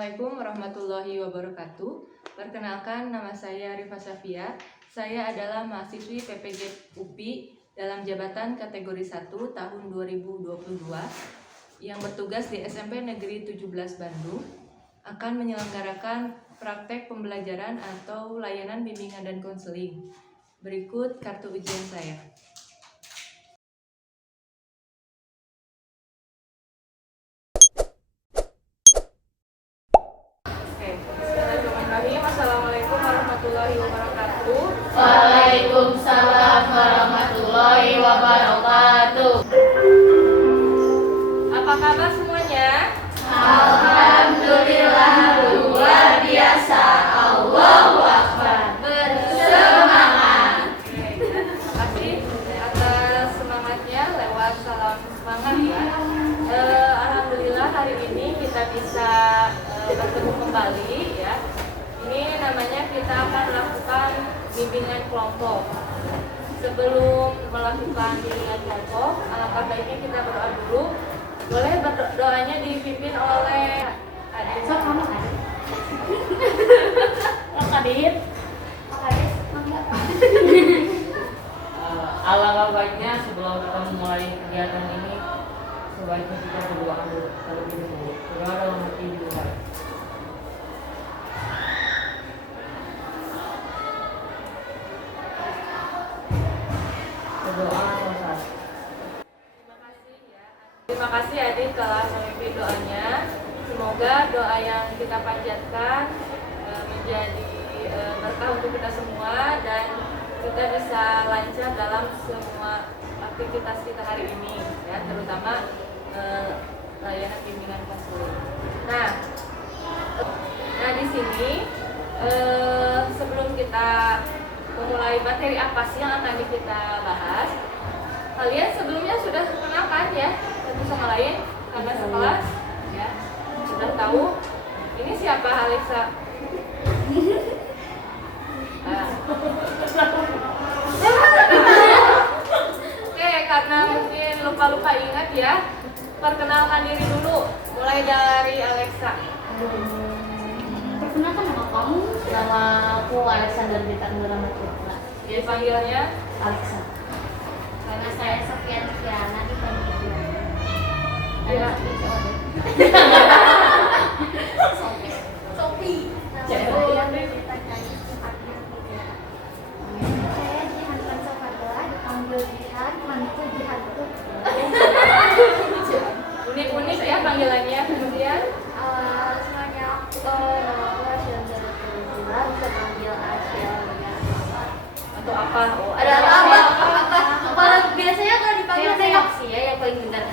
Assalamualaikum warahmatullahi wabarakatuh. Perkenalkan, nama saya Rifa Safia. Saya adalah mahasiswi PPG UPI dalam jabatan kategori 1 tahun 2022 yang bertugas di SMP Negeri 17 Bandung, akan menyelenggarakan praktek pembelajaran atau layanan bimbingan dan konseling. Berikut kartu ujian saya. Assalamualaikum warahmatullahi wabarakatuh. Waalaikumsalam warahmatullahi wabarakatuh. Apa kabar semuanya? Alhamdulillah luar biasa. Allahu Akbar. Bersemangat. Terima kasih atas semangatnya lewat salam semangat ya. Alhamdulillah hari ini kita bisa bertemu kembali ya. Ini namanya kita akan melakukan bimbingan kelompok. Sebelum melakukan bimbingan kelompok, alangkah baiknya kita berdoa dulu. Boleh doanya dipimpin oleh Adit. So, kamu Adit? Adit? Alangkah baiknya sebelum kita memulai kegiatan ini, sebaiknya kita berdoa dulu terlebih dahulu. Berdoa dalam hati dimulai. Berdoa nomor 1. Terima kasih Adit telah memimpin doanya. Semoga doa yang kita panjatkan menjadi berkah untuk kita semua dan kita bisa lancar dalam semua aktivitas kita hari ini ya, terutama layanan bimbingan konseling. Nah di sini sebelum kita memulai materi apa sih yang akan kita bahas, kalian sebelumnya sudah kenal kan ya satu sama lain, kakak sekelas ya, sudah tahu ini siapa Alexa. Oke, karena mungkin lupa ingat ya, perkenalkan diri dulu, mulai dari Alexa. Perkenalkan nama kamu? Nama aku Alexander Bintang Nuramatika. Dipanggilnya Alexa. Karena saya Sofian Kiana dipanggil ya. Sofi. Saya Jihan Sofadla dipanggil Jihan, mantu Jihantu. Unik-unik ya panggilannya. Kemudian Semuanya nama aku Asyil Zara bisa panggil Asyil atau apa? Oh, ada apa biasanya kalau dipanggil nengok sih ya yang paling benar.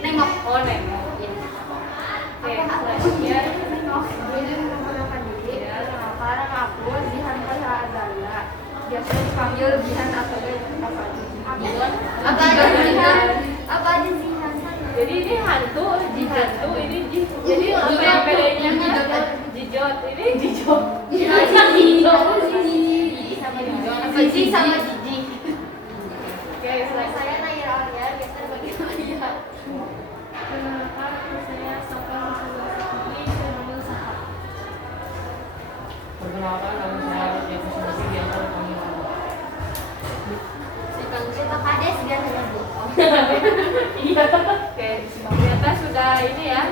Nengok. Oh, nengok. Oke, selanjutnya Nengok. Jadi memperkenalkan diri. ya. Sekarang aku Jihan Fahra Adala. Biasanya dipanggil Jihan atau apa aja. Apa aja Jihan? Apa aja Jihan? Jadi ini hantu, jihantu, ini jadi apa yang bedanya? Jijot, ini jijot. Jiji sama Jiji. Oke, selanjutnya Saya Naira Alia, biasa dipanggil Alia. Perkenalkan, saya Sofan Sofie, saya panggil Safa. Perkenalkan, nama saya Aditya Kusumasi, biasa dipanggil Anu. Dipanggil Pak Kades biar hanya Bu. iya. Oke, ternyata sudah ini ya,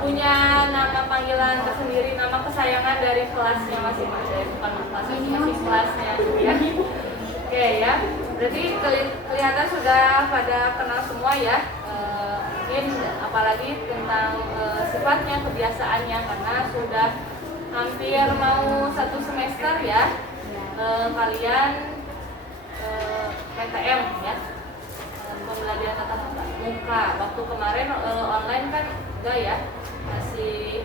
punya nama panggilan tersendiri, nama kesayangan dari kelasnya masing-masing, bukan masing-masing kelasnya ya. Oke ya, berarti kelihatan sudah pada kenal semua ya. Mungkin apalagi tentang sifatnya, kebiasaannya, karena sudah hampir mau 1 semester ya. Kalian PTM ya, pembelajaran tatap muka. Waktu kemarin online kan enggak ya, masih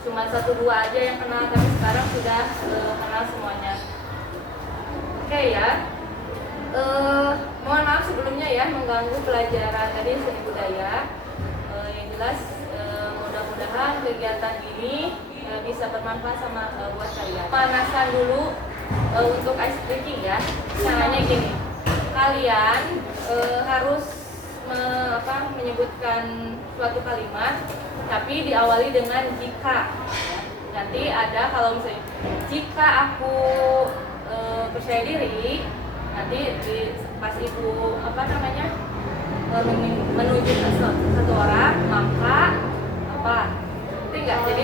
cuma 1-2 aja yang kenal, tapi sekarang sudah kenal semuanya. Oke ya, mohon maaf sebelumnya ya mengganggu pelajaran tadi seni budaya. Yang jelas mudah-mudahan kegiatan ini bisa bermanfaat sama buat kalian. Pemanasan dulu untuk ice breaking ya. Caranya gini, kalian harus menyebutkan suatu kalimat tapi diawali dengan jika. Nanti ada kalau misalnya jika aku percaya diri, nanti pas ibu menuju ke satu orang, maka apa? Ngerti nggak? Jadi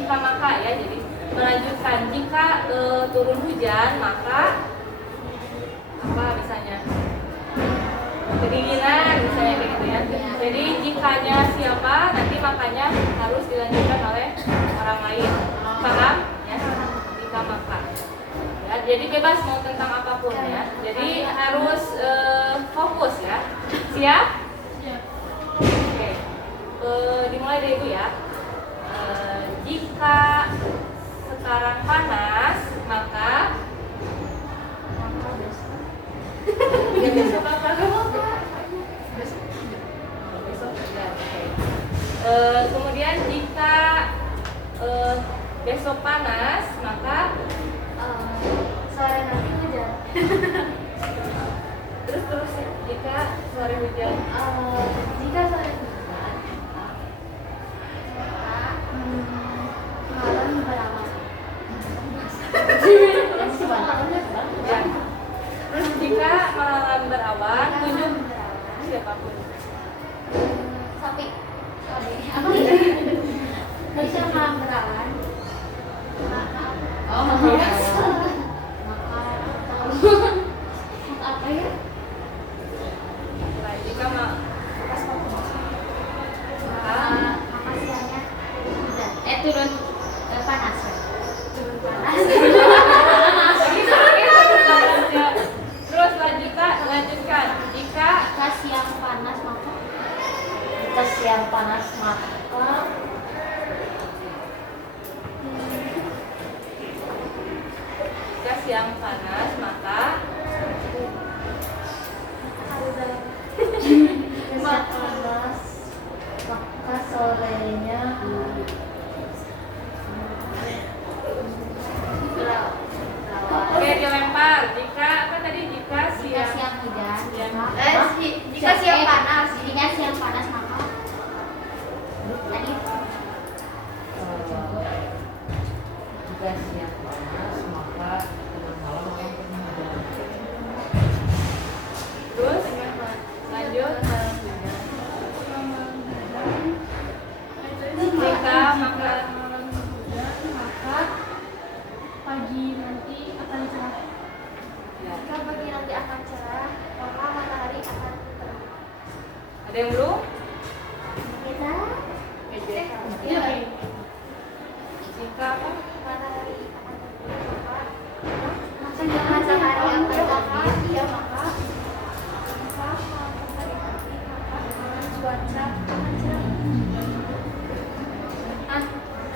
jika maka ya, jadi melanjutkan jika turun hujan maka apa misalnya kedinginan misalnya kayak gitu ya. Jadi jikanya siapa nanti makanya harus dilanjutkan oleh orang lain. Paham ya? Jika maka. Ya, jadi bebas mau tentang apapun ya. Jadi harus fokus ya. Siap? Oke. Dimulai dari Ibu ya. Jika sekarang panas maka besok apa? Besok ya, oke. Kemudian jika besok panas maka sore nanti hujan. terus ya, jika sore hujan Jika sore hujan, malam berawan. ya. Terus jika malam berawan tunjuk siapapun. Sapi. Bisa malam berawan. Oh, Apa ya? Nah, jika Maka siangnya hujan. Turun panas. Turun panas. Terus lanjutkan. Jika Siang panas maka jika siang panas maka jika siang panas maka panas maka sorenya oke dilempar. Jika apa tadi? Jika Jika siang siang hujan. Jika siang panas. Jika siang panas maka tadi jika siang panas maka tengah malam akan hujan. terus lanjut. Jika maka maka pagi nanti akan cerah. ya. jika pagi nanti akan cerah, maka matahari akan terang. Ada yang belum? Kita Iya. Jika apa? matahari akan terang. Matahari akan terbit. Iya maka cuaca akan cerah.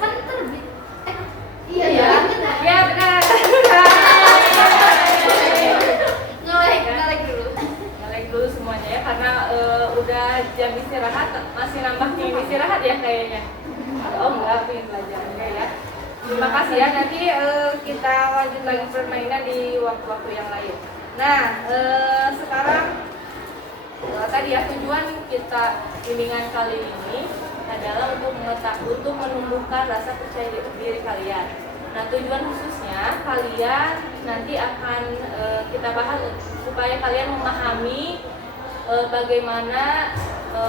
Kan terbit. Iya ya. Ya benar. Ngelek dulu. Ngelek dulu semuanya ya karena udah jam istirahat, masih nambah jam istirahat ya kayaknya. Oh enggak, pengen belajar enggak ya. Terima kasih ya, nanti kita lanjut lagi permainan di waktu-waktu yang lain. Nah, sekarang tadi ya tujuan kita bimbingan kali ini adalah untuk menumbuhkan rasa percaya diri kalian. Nah, tujuan khususnya kalian nanti akan kita bahas supaya kalian memahami bagaimana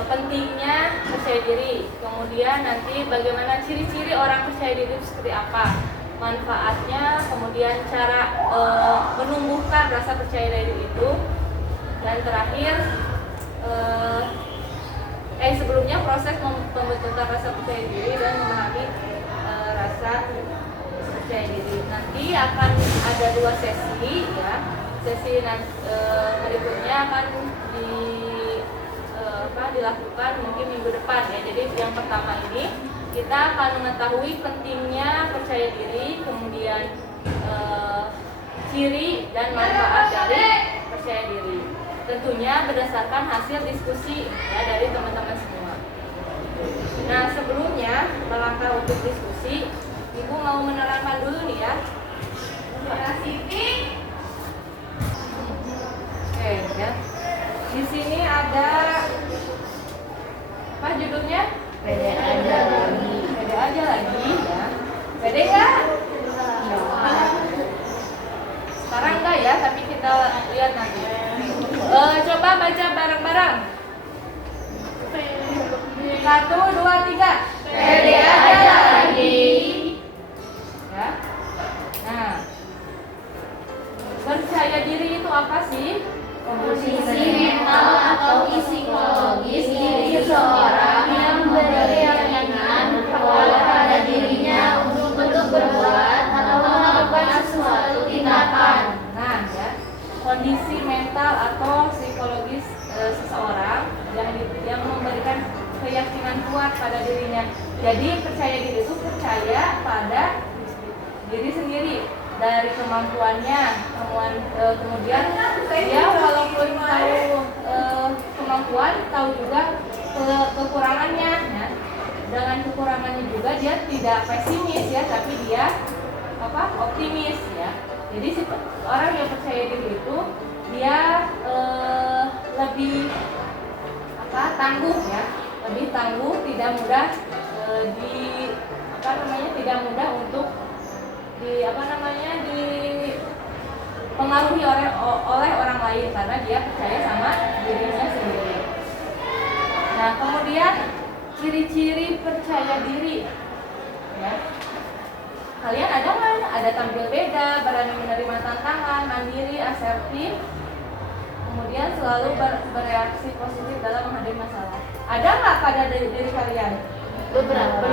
pentingnya percaya diri. Kemudian nanti bagaimana ciri-ciri orang percaya diri itu seperti apa, manfaatnya, kemudian cara menumbuhkan rasa percaya diri itu, dan terakhir sebelumnya proses pembentukan rasa percaya diri dan memahami rasa percaya diri. Nanti akan ada 2 sesi ya. Sesi berikutnya akan dilakukan mungkin minggu depan ya. Jadi yang pertama ini kita akan mengetahui pentingnya percaya diri, kemudian ciri dan manfaat dari percaya diri. Tentunya berdasarkan hasil diskusi ya dari teman-teman semua. Nah, sebelumnya melangkah untuk diskusi, Ibu mau menerangkan dulu nih ya. Oke ya. Di sini ada apa judulnya? Pede aja lagi. Pede aja lagi ya. Pede nggak? Sekarang enggak ya, tapi kita lihat nanti. Coba baca bareng-bareng. 1, 2, 3. Pede aja lagi. Ya. Nah, percaya diri itu apa sih? Kondisi mental atau psikologis diri seseorang yang berkeyakinan pada dirinya untuk berbuat atau melakukan suatu tindakan. Nah, ya, kondisi mental atau psikologis seseorang yang memberikan keyakinan kuat pada dirinya. Jadi percaya diri itu percaya pada diri sendiri dari kemampuannya, kemudian dia walaupun tahu kemampuan, tahu juga kekurangannya. Ya. Dengan kekurangannya juga dia tidak pesimis ya, tapi dia optimis ya. Jadi orang yang percaya diri itu dia lebih tangguh ya, lebih tangguh, tidak mudah tidak mudah untuk dipengaruhi oleh orang lain karena dia percaya sama dirinya sendiri. Nah, kemudian ciri-ciri percaya diri ya. Kalian ada nggak? Ada tampil beda, berani menerima tantangan, mandiri, asertif, kemudian selalu bereaksi positif dalam menghadapi masalah. Ada nggak pada diri kalian? Beberapa.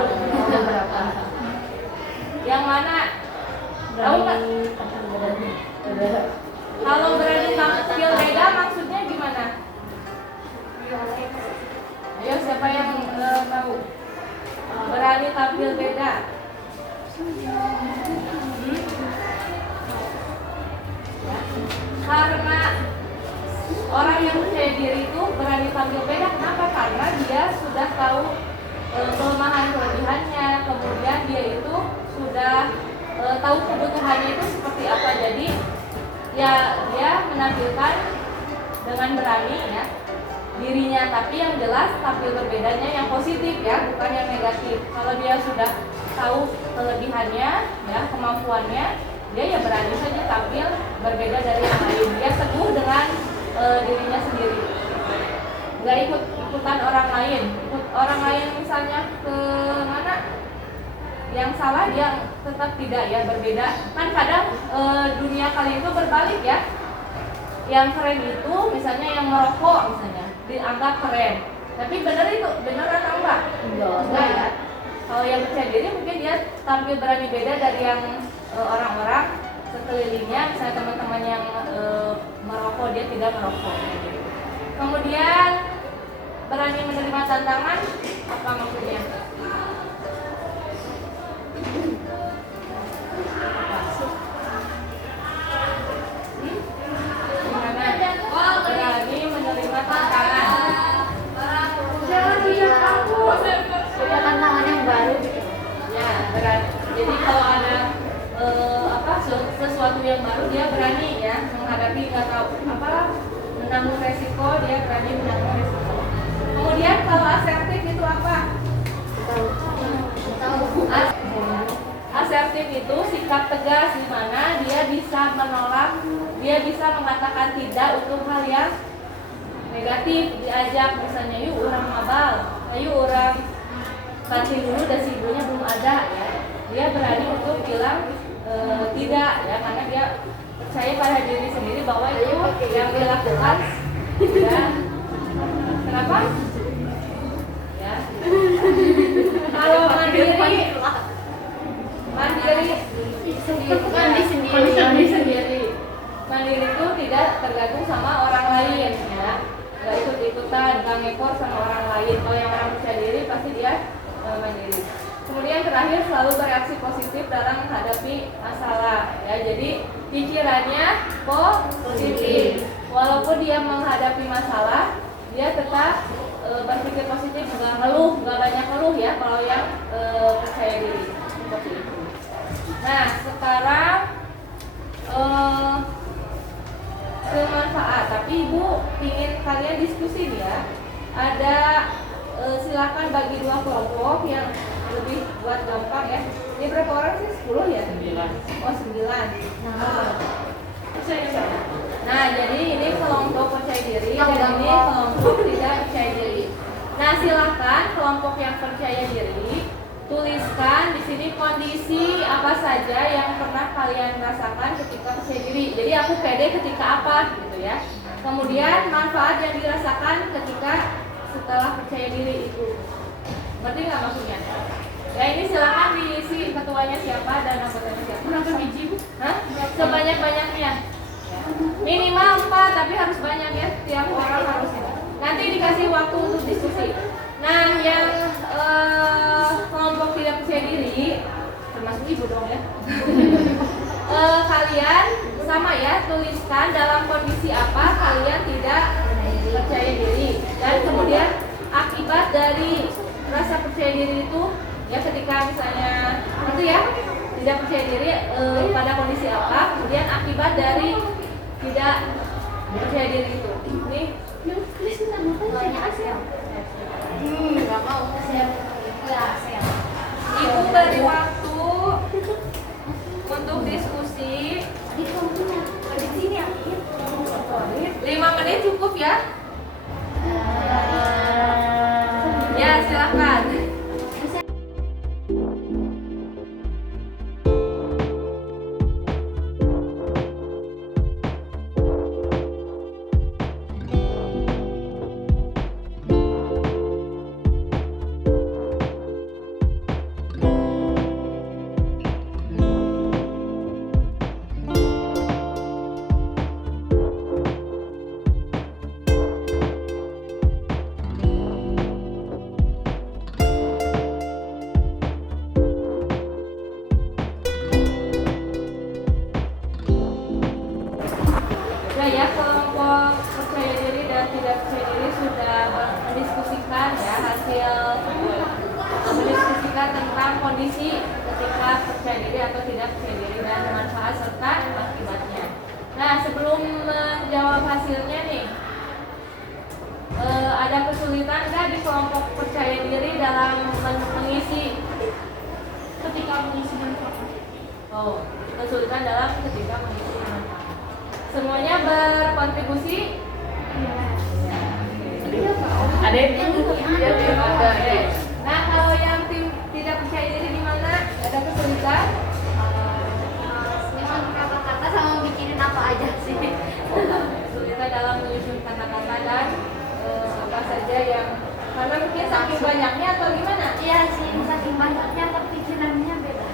Yang mana? Tahu nggak? Kalau berani tampil beda maksudnya gimana? Ayo siapa yang tahu? Berani tampil beda. Karena orang yang percaya diri itu berani tampil beda. Kenapa? Karena dia sudah tahu kelemahan kelebihannya, kemudian dia itu sudah tahu kebutuhannya itu seperti apa. Jadi ya dia menampilkan dengan berani ya dirinya, tapi yang jelas tampil berbedanya yang positif ya, bukan yang negatif. Kalau dia sudah tahu kelebihannya ya, kemampuannya, dia ya berani saja tampil berbeda dari yang lain. Dia teguh dengan dirinya sendiri, nggak ikutan orang lain. Ikut orang lain misalnya ke mana yang salah, dia tetap tidak ya, berbeda. Kan kadang dunia kali itu berbalik ya. Yang keren itu misalnya yang merokok misalnya dianggap keren, tapi bener atau enggak? Enggak ya. Kalau yang percaya diri mungkin dia tampil berani beda dari yang orang-orang sekelilingnya, misalnya teman-teman yang merokok, dia tidak merokok. Kemudian berani menerima tantangan, apa maksudnya? Berani menerima tantangan. Tantangan yang baru. Ya, berani. Jadi kalau ada sesuatu yang baru, dia berani ya menghadapi, nggak tahu menanggung resiko, dia berani menanggung resiko. Kemudian kalau asertif itu apa? Asertif itu sikap tegas, di mana dia bisa menolak, dia bisa mengatakan tidak untuk hal yang negatif. Diajak misalnya, yuk orang mabal, ayo orang kantin dulu dan si ibunya belum ada ya. Dia berani untuk bilang tidak ya, karena dia percaya pada diri sendiri bahwa itu yang dilakukan ya. Kenapa? Ya. Kalau mandiri sendiri. Mandiri itu tidak tergantung sama orang lain ya. Gak ikut-ikutan, gak ngekor sama orang lain. Kalau yang orang percaya diri pasti dia mandiri. Kemudian terakhir selalu bereaksi positif dalam menghadapi masalah ya. Jadi pikirannya positif. Walaupun dia menghadapi masalah, dia tetap berpikir positif, nggak ngeluh, nggak banyak ngeluh ya kalau yang percaya diri seperti itu. Nah sekarang bermanfaat, tapi ibu ingin kalian diskusi ya. Ada silakan bagi 2 kelompok. buat gampang ya. Ini berapa orang sih? 10 ya? 9. Oh 9. Nah jadi ini kelompok percaya diri dan ini kelompok tidak percaya diri. Nah silakan kelompok yang percaya diri tuliskan di sini kondisi apa saja yang pernah kalian rasakan ketika percaya diri. Jadi aku pede ketika apa gitu ya. Kemudian manfaat yang dirasakan ketika setelah percaya diri itu. Ngerti nggak maksudnya? Ya ini silakan diisi ketuanya siapa dan anggotanya siapa. Berapa biji Bu? Hah? Sebanyak-banyaknya. Minimal 4 tapi harus banyak ya. Tiap orang harus ini. Nanti dikasih waktu untuk diskusi. Nah yang kelompok tidak percaya diri termasuk ibu dong ya. Kalian sama ya tuliskan dalam kondisi apa kalian tidak percaya diri dan kemudian akibat dari rasa percaya diri itu ya ketika misalnya itu ya tidak percaya diri pada kondisi apa kemudian akibat dari tidak percaya diri itu ini nggak mau ibu beri waktu untuk diskusi 5 menit cukup ya. Ya silakan. Ya kelompok percaya diri dan tidak percaya diri sudah mendiskusikan ya hasil mendiskusikan tentang kondisi ketika percaya diri atau tidak percaya diri dan manfaat serta akibatnya. Nah sebelum menjawab hasilnya nih ada kesulitan nggak di kelompok percaya diri dalam mengisi Ketika mengisi manfaat. oh kesulitan dalam ketika mengisi manfaat. Semuanya berkontribusi. Ada yang Nah kalau yang tim tidak percaya diri gimana? Ada kesulitan? Memang kata-kata sama mikirin apa aja sih. Kesulitan dalam menyusun kata-kata dan apa saja yang karena mungkin saking banyaknya atau gimana? Iya sih, saking banyaknya kepikirannya beda.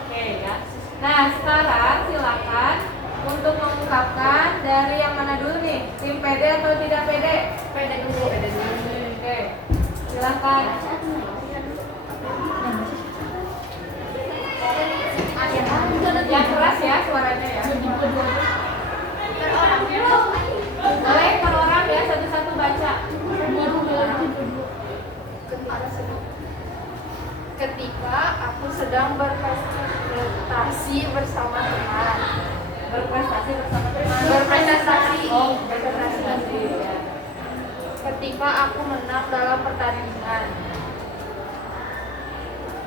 Oke ya. Nah sekarang silakan untuk mengungkapkan dari yang mana dulu nih? Tim PD atau tidak PD? PD dulu. PD dulu. Oke. Silakan. Yang keras ya suaranya ya. Boleh per orang ya satu-satu baca. Ketika aku sedang berprestasi bersama teman. Berprestasi bersama teman. Berprestasi. Oh, berprestasi ya. Ketika aku menang dalam pertandingan.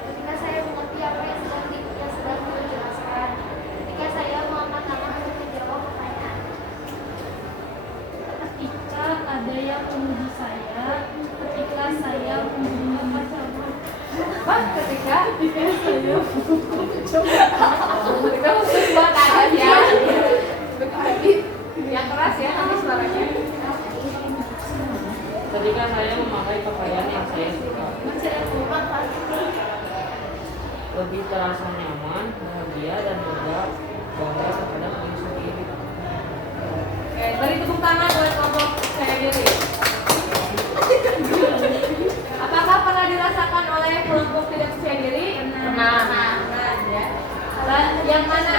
Ketika saya mengerti apa yang sedang dijelaskan. Ketika saya mengangkat tangan untuk menjawab pertanyaan. Ketika ada yang memuji saya, ketika saya memberi pasangan. Apa? Ketika saya kita khusus buat adat ya. Yang keras ya nanti suaranya. ketika saya memakai pakaian yang saya suka, lebih terasa nyaman, bahagia dan juga bangga terhadap diri sendiri. Oke, beri tepuk tangan buat kelompok percaya diri. Apakah pernah dirasakan oleh kelompok tidak percaya diri? Pernah ya. Dan yang mana?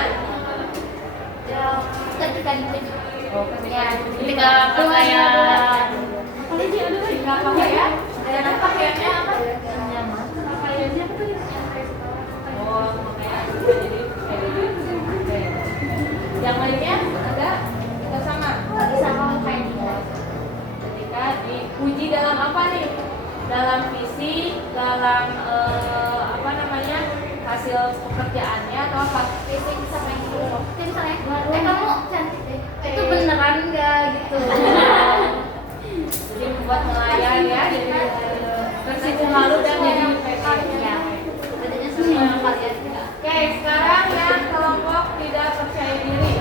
Ketika dipuji. Oh, ketika Ketika pakaian. ketika pakaian. Dan pakaiannya apa? pakaiannya apa tadi? Oh, pakaian. Jadi percaya diri. Oke. Yang lainnya ada? Kita sama. Sama kayak dia. Ketika dipuji dalam apa nih? Dalam fisik, dalam apa namanya? pekerjaannya atau apa? Fisik sama yang dulu. Jadi misalnya, kamu cantik deh. Itu beneran nggak gitu? Jadi membuat nelayan ya, jadi tersinggung malu dan jadi Ya, adanya sama kalian. Oke, sekarang yang kelompok tidak percaya diri.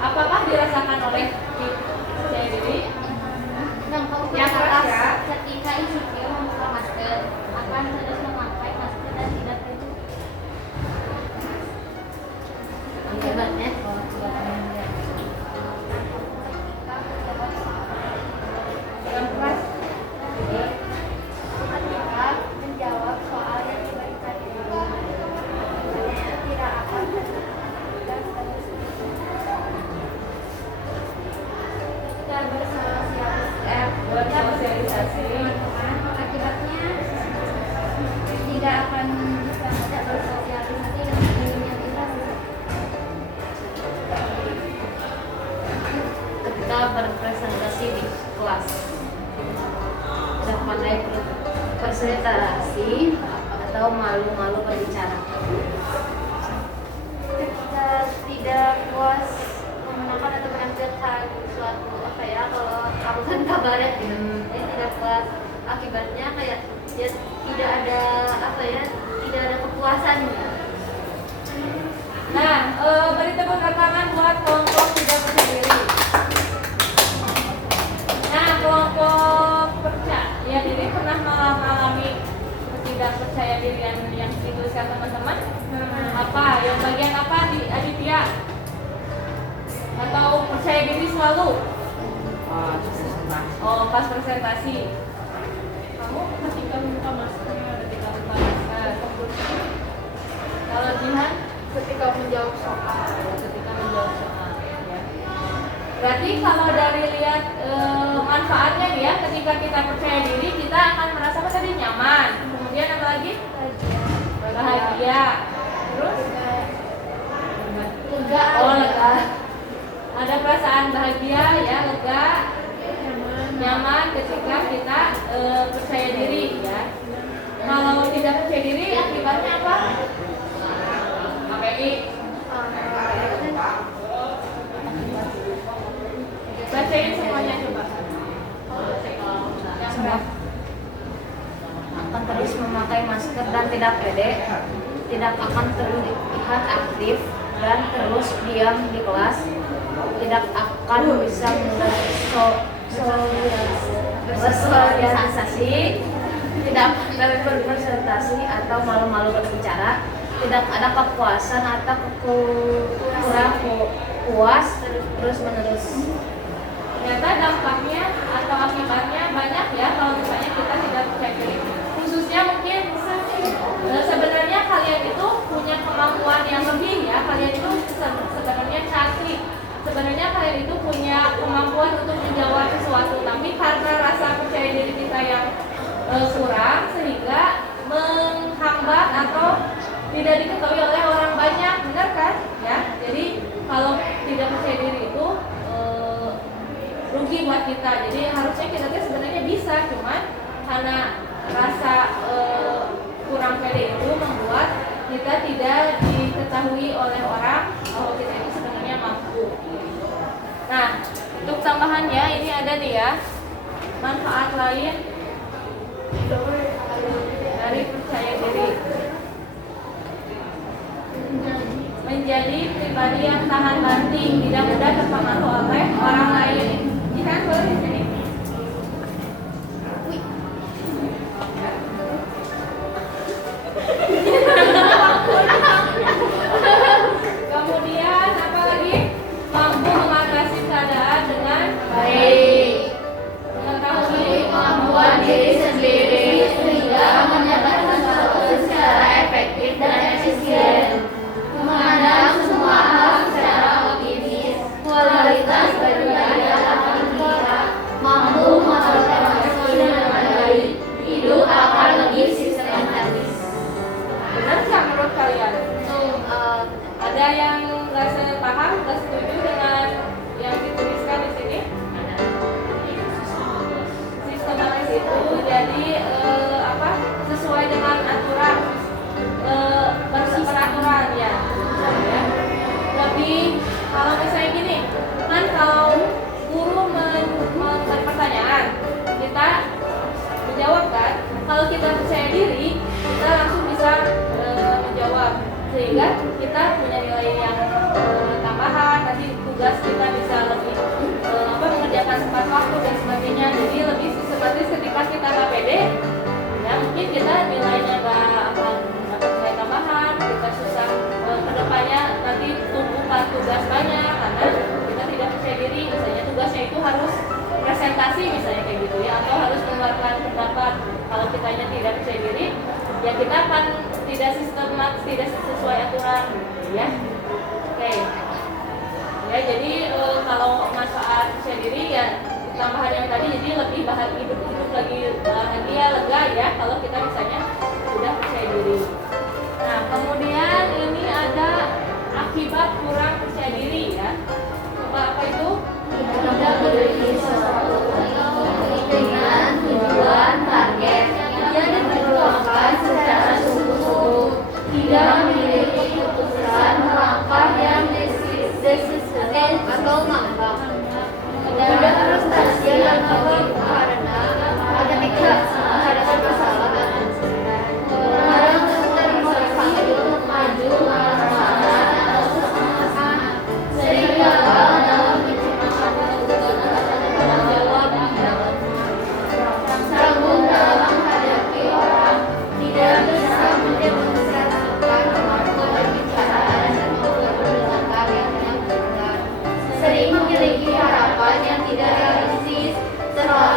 Apakah dirasakan oleh tidak percaya diri? Yang keras ketika insecure membuka masker akan terus memakai masker dan tidak tertutup. Akibatnya Yang keras. ketika menjawab soal yang diberikan tidak akan dan terus ketika Bersosialisasi. akibatnya tidak akan bisa tidak bersosialisasi dengan dirinya kita ketika berpresentasi di kelas tidak pandai presentasi atau malu-malu berbicara. ketika tidak puas memenangkan atau menampilkan suatu apa ya kalau kamu kan kabarnya tidak puas akibatnya kayak ya tidak ada apa ya tidak ada kepuasan Nah, beri tepuk tangan buat kelompok tidak percaya diri. Nah, kelompok percaya diri pernah mengalami ketidakpercaya dirian yang dituliskan teman-teman? Apa? Yang bagian apa di Aditya? Atau percaya diri selalu? Oh, pas presentasi. Kamu Ketika membuka masker. ketika buka masker. Kalau Jihan? ketika menjawab soal Ketika menjawab soal ya. Berarti kalau dari lihat manfaatnya nih ya, ketika kita percaya diri kita akan merasa apa tadi nyaman. Kemudian apa lagi? Bahagia. Terus? lega Oh, lega. Ada perasaan bahagia ya, lega, nyaman ketika kita percaya diri ya. Kalau tidak percaya diri akibatnya apa? KPI. Bacain semuanya coba. Yang keras. Akan terus memakai masker dan tidak pede, tidak akan terlihat aktif dan terus diam di kelas, tidak akan bisa bersosialisasi, tidak pandai berpresentasi atau malu-malu berbicara, tidak ada kepuasan atau kurang puas terus menerus. Ternyata dampaknya atau akibatnya banyak ya kalau misalnya kita tidak percaya diri. Khususnya mungkin sebenarnya kalian itu punya kemampuan yang lebih ya. Kalian itu sebenarnya cantik. Sebenarnya kalian itu punya kemampuan untuk menjawab sesuatu, tapi karena rasa percaya diri kita yang kurang sehingga menghambat atau tidak diketahui oleh orang banyak, benar kan? Ya, jadi kalau tidak percaya diri itu rugi buat kita. Jadi harusnya kita tuh sebenarnya bisa, cuman karena rasa kurang pede itu membuat kita tidak diketahui oleh orang bahwa kita itu sebenarnya mampu. Nah, untuk tambahannya ini ada nih ya manfaat lain dari percaya diri. Menjadi pribadi yang tahan banting, tidak mudah terpengaruh oleh orang lain. Ini kan boleh di sini. Kemudian apa lagi? Mampu mengatasi keadaan dengan baik. Mengetahui kemampuan diri sendiri sehingga menyelesaikan sesuatu secara efektif dan efisien. Memandang semua hal secara optimis. Kualitas pribadi yang tinggi. Mampu mengelola dengan baik. Hidup akan lebih sistematis. Benar nggak menurut kalian? Ada yang nggak sepaham, nggak setuju dengan yang dituliskan di sini? Sistematis itu jadi sesuai dengan aturan, berperaturan sehingga kita punya nilai yang tambahan, nanti tugas kita bisa lebih mengerjakan tepat waktu dan sebagainya. Jadi lebih sistematis ketika kita nggak pede, ya mungkin kita nilainya nggak akan dapat nilai tambahan, kita susah kedepannya nanti tumpukan tugas banyak karena kita tidak percaya diri. Misalnya tugasnya itu harus presentasi misalnya kayak gitu ya, atau harus mengeluarkan pendapat. Kalau kitanya tidak percaya diri, ya kita akan tidak sistematis, tidak sesuai aturan, ya. Oke. Ya, jadi kalau manfaat percaya diri ya tambahan yang tadi, jadi lebih bahagia, hidup lagi bahagia, lega ya kalau kita misalnya sudah percaya diri. Nah, kemudian ini ada akibat kurang percaya diri ya. Apa itu? Tidak memiliki sesuatu dengan tujuan target yang diperlukan secara sungguh-sungguh, tidak memiliki keputusan melangkah yang desis atau ngambang, mudah frustasi dan karena ketika menghadapi masalah, orang termotivasi untuk maju atau sehingga dalam menciptakan tanggung jawab tanggung dalam menghadapi orang, tidak bisa mendemonstrasikan kemampuan berbicara dan mempergunakan yang benar, sering memiliki harapan yang tidak realistis, terlalu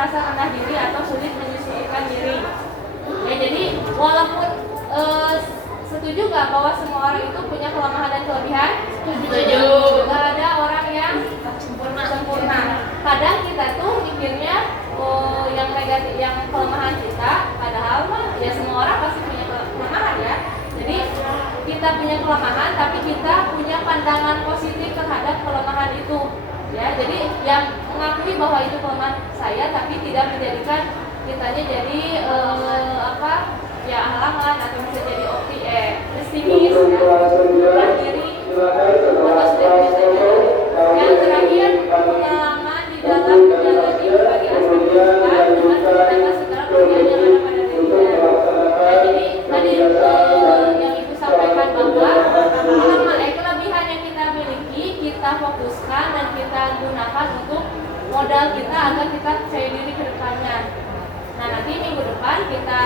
merasa rendah diri atau sulit menyesuaikan diri. Ya, jadi walaupun setuju nggak bahwa semua orang itu punya kelemahan dan kelebihan? Setuju. Nggak ada orang yang sempurna. Kadang kita tuh mikirnya yang negatif, yang kelemahan kita, padahal mah ya semua orang pasti punya kelemahan ya. Jadi kita punya kelemahan, tapi kita punya pandangan positif terhadap kelemahan itu. Ya, jadi yang mengakui bahwa itu kelemahan saya, tapi tidak menjadikan kitanya jadi halangan atau bisa jadi pesimis ya, rendah diri atau sudah bisa diri. Yang terakhir, pengalaman di dalam menjalani berbagai aspek kehidupan dengan menambah segala kelebihan yang ada pada dirinya. Ya, jadi tadi yang ibu sampaikan bahwa kelebihan yang kita miliki kita fokuskan dan kita gunakan untuk modal kita agar kita percaya diri ke depannya. Nah, nanti minggu depan kita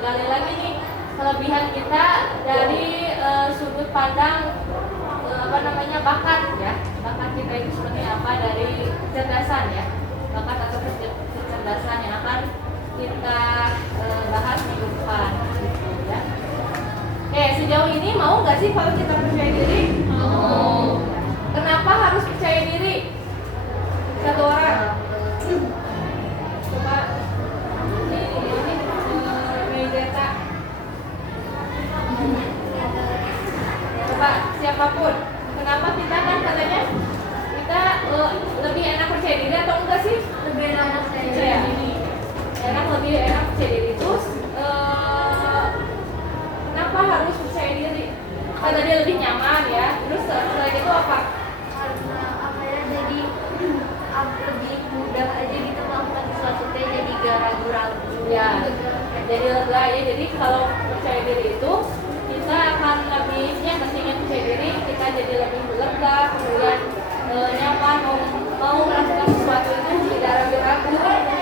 gali lagi nih kelebihan kita dari sudut pandang bakat ya. Bakat kita itu seperti apa, dari kecerdasan ya. Bakat atau kecerdasan yang akan kita bahas minggu depan gitu ya. Oke, sejauh ini mau nggak sih kalau kita percaya diri? Mau. Kenapa harus percaya diri? Satu orang. Coba Medeta. Coba siapapun. Kenapa kita kan katanya kita lebih enak percaya diri atau enggak sih? Lebih enak Percaya diri. Lebih enak percaya diri. Terus kenapa harus percaya diri? Karena dia lebih nyaman ya. Terus selain itu apa? karena jadi lebih mudah aja gitu melakukan sesuatu teh, jadi gak ragu-ragu Ya, jadi lega ya. Jadi kalau percaya diri itu kita akan lebihnya pentingnya percaya diri, kita jadi lebih lega, kemudian nyaman mau melakukan sesuatu itu tidak ragu-ragu.